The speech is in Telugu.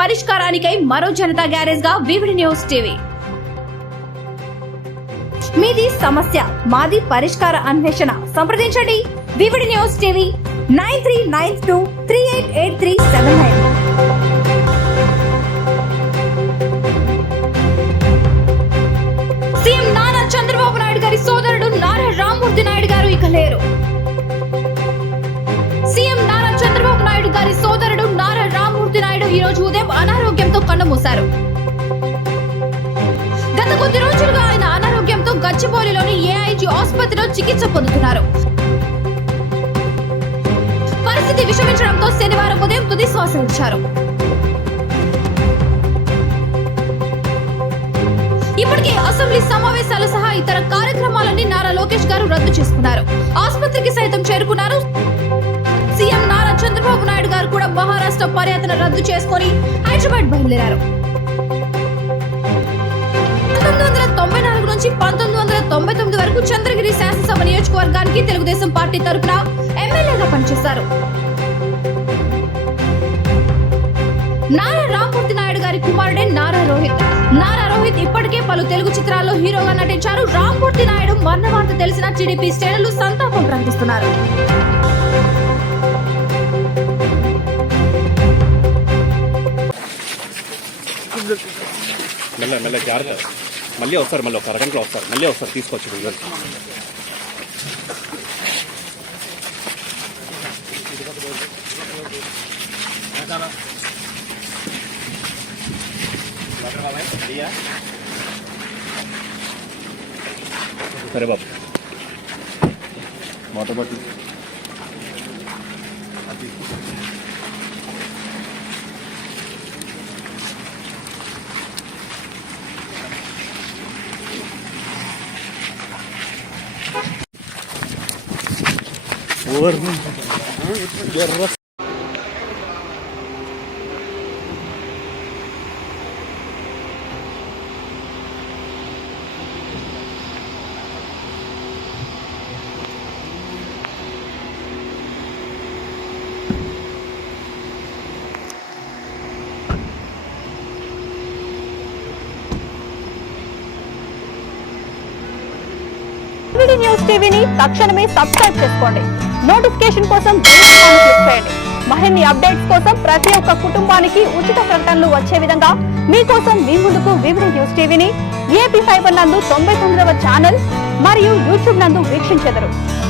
పరిష్కారానికై మరో జనతా గ్యారేజ్ గా వివిడి న్యూస్ టీవీ. మీది సమస్య, మాది పరిష్కార అన్వేషణ. సంప్రదించండి VVD news TV 9392388379. CM Nara Chandrababu Naidu గారి సోదరుడు నారా రామ్మూర్తి నాయుడు గారు ఇక లేరు. సీఎం నారా చంద్రబాబు నాయుడు గారి సోదరుడు నారా రామ్మూర్తి నాయుడు ఈ రోజు ఉదయం అనారోగ్యంతో కన్నుమూశారు. గత కొద్ది రోజులుగా ఆయన అనారోగ్యంతో గచ్చిబౌలిలోని ఏఐజీ ఆసుపత్రిలో చికిత్స పొందుతున్నారు. పరిస్థితి విషమించడంతో శనివారం ఉదయం తుది శ్వాస విడిచారు. ఇప్పటికే అసెంబ్లీ సమావేశాలు సహా ఇతర కార్యక్రమాలన్నీ నారా లోకేష్ గారు రద్దు చేసుకున్నారు. ఆసుపత్రికి సైతం చేరుకున్నారు. సీఎం నారా చంద్రబాబు నాయుడు గారు కూడా మహారాష్ట్ర పర్యటన రద్దు చేసుకుని హైదరాబాద్ బయలుదేరారు. 1994 నుంచి 1999 వరకు చంద్రగిరి శాసనసభ నియోజకవర్గానికి తెలుగుదేశం పార్టీ తరఫున ఎమ్మెల్యేగా పనిచేశారు. నారా రామ్మూర్తి నాయుడు గారి కుమారుడే నారా రోహిత్. నారా రోహిత్ ఇప్పటికే పలు తెలుగు చిత్రాల్లో హీరోగా నటించారు. రామ్మూర్తి నాయుడు మరణ వార్త తెలిసిన టీడీపీ శ్రేణులు సంతాపం ప్రకటిస్తున్నారు. మెల్ల జాగ్రత్త. మళ్ళీ వస్తారు, మళ్ళీ ఒక అరగంటలో వస్తారు, మళ్ళీ వస్తారు, తీసుకొచ్చి సరే బాబు మాట పట్టు. వివిడి న్యూస్ టీవీని తక్షణమే సబ్స్క్రైబ్ చేసుకోండి. నోటిఫికేషన్ కోసం బెల్ ఐకాన్ క్లిక్ చేయండి. మరిన్ని అప్డేట్స్ కోసం ప్రతి ఒక్క కుటుంబానికి ఉచిత ప్రకటనలు వచ్చే విధంగా మీకోసం మీ ముందుకు వివిడి న్యూస్ టీవీని ఏపీ ఫైబర్ నందు 99వ ఛానల్ మరియు యూట్యూబ్ నందు వీక్షించెదరు.